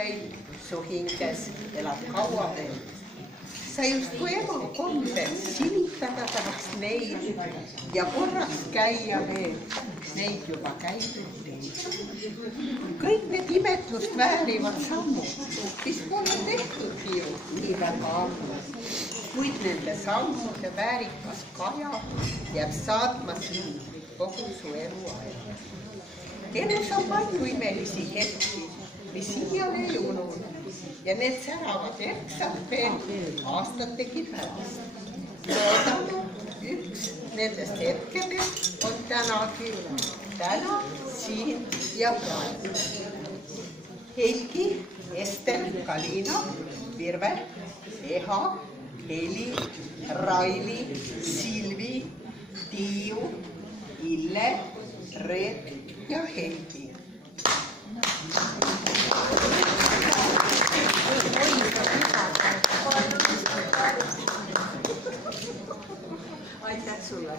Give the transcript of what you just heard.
neid su hinges elab kaua veel. Sa justkui ema kombes sinitada tahaks neid ja korraks käia veel, neid juba käidud teid. Kõik need imetlust väärivad sammud, mis pole tehtudki ju nii väga ammu. Kuid nende sammude väärikas kaja jääb saatma sind kogu su eluaega. Elus on palju imelisi hetki, mis siiale ei unune ja need säravad erksalt veel aastategi pärast. Loodame, üks nendest hetkedest on tänagi täna, siin ja praegu. Helgi, Ester, Kalina, Virve, Eha, Heli, Raili, Silvi, Tiiu, Ille, Reet ja Helgi. Aitäh sulle!